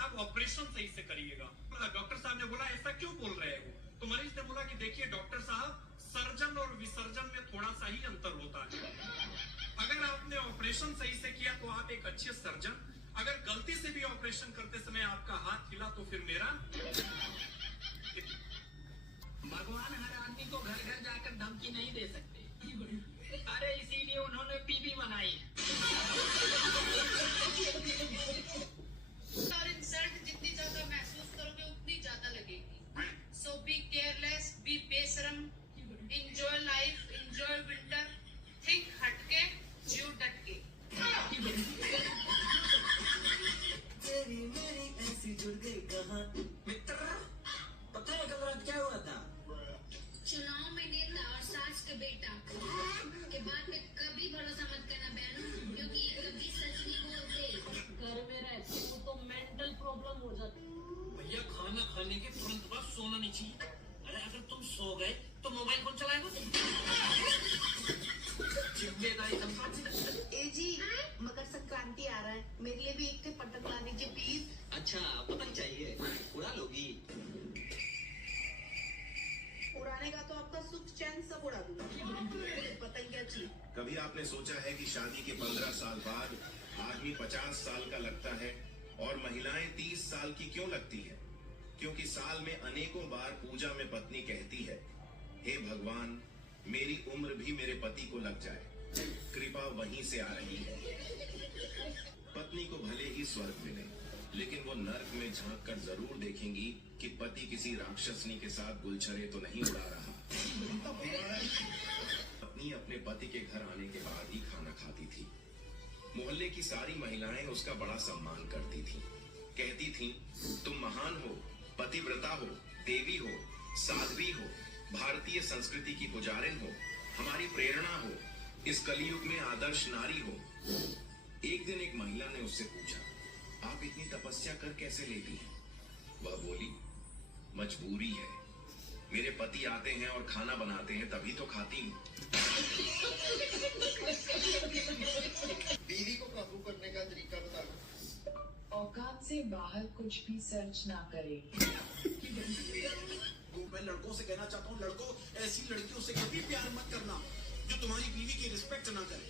साहब ऑपरेशन सही से करिएगा। डॉक्टर साहब ने बोला ऐसा क्यों बोल रहे हो? तो मरीज ने बोला कि देखिए डॉक्टर साहब, सर्जन और विसर्जन में थोड़ा सा ही अंतर होता है। अगर आपने ऑपरेशन सही से किया तो आप एक अच्छे सर्जन, अगर गलती से भी ऑपरेशन करते समय आपका हाथ हिला तो फिर मेरा। भगवान हर आदमी को घर घर जाकर धमकी नहीं दे सकते। अरे इसीलिए उन्होंने पीपी बनाई है। और इंसल्ट जितनी ज्यादा महसूस करोगे उतनी ज्यादा लगेगी। सो बी केयरलेस, बी बेशरम, enjoy life, enjoy winter, think हटके, जियो डटके। तेरी मेरी ऐसी जुड़ गई कहां। मित्र, पता है कल रात क्या हुआ था? चुनाव में नेता और सास का बेटा के बात पे कभी भरोसा मत करना बहनों, क्योंकि ये कभी सच नहीं बोलते। घर में रहते हो तो मेंटल प्रॉब्लम हो जाती है। भैया खाना खाने के तुरंत बाद सोना नहीं चाहिए। अरे अगर तुम सो गए तो मोबाइल कौन चलाएगा? जिम्मेदारी ए जी, मकर संक्रांति आ रहा है, मेरे लिए भी एक पतंग ला दीजिए प्लीज। अच्छा पतंग चाहिए, उड़ा लोगी? उड़ाने का तो आपका सुख चैन सब उड़ा दूंगा, पतंग क्या चीज। कभी आपने सोचा है कि शादी के 15 साल बाद आदमी 50 साल का लगता है और महिलाएं 30 साल की क्यों लगती है? क्योंकि साल में अनेकों बार पूजा में पत्नी कहती है, हे भगवान, मेरी उम्र भी मेरे पति को लग जाए। कृपा वहीं से आ रही है। पत्नी को भले ही स्वर्ग मिले, लेकिन वो नर्क में झांक कर जरूर देखेंगी कि पति किसी राक्षसनी के साथ गुलछरे तो नहीं उड़ा रहा। पत्नी अपने पति के घर आने के बाद ही खाना खाती थी। मोहल्ले की सारी महिलाएं उसका बड़ा सम्मान करती थीं। कहती थीं, तुम महान हो, पतिव्रता हो, देवी हो, साध्वी हो, भारतीय संस्कृति की पुजारिन हो, हमारी प्रेरणा हो, इस कलयुग में आदर्श नारी हो। एक दिन एक महिला ने उससे पूछा, आप इतनी तपस्या कर कैसे लेती हैं? वह बोली, मजबूरी है, मेरे पति आते हैं और खाना बनाते हैं तभी तो खाती हूँ। बीवी को काबू करने का तरीका बताओ। औकात से बाहर कुछ भी सर्च ना करें। मैं लड़कों से कहना चाहता हूँ, लड़कों ऐसी लड़कियों से कभी प्यार मत करना जो तुम्हारी बीवी की रिस्पेक्ट ना करे।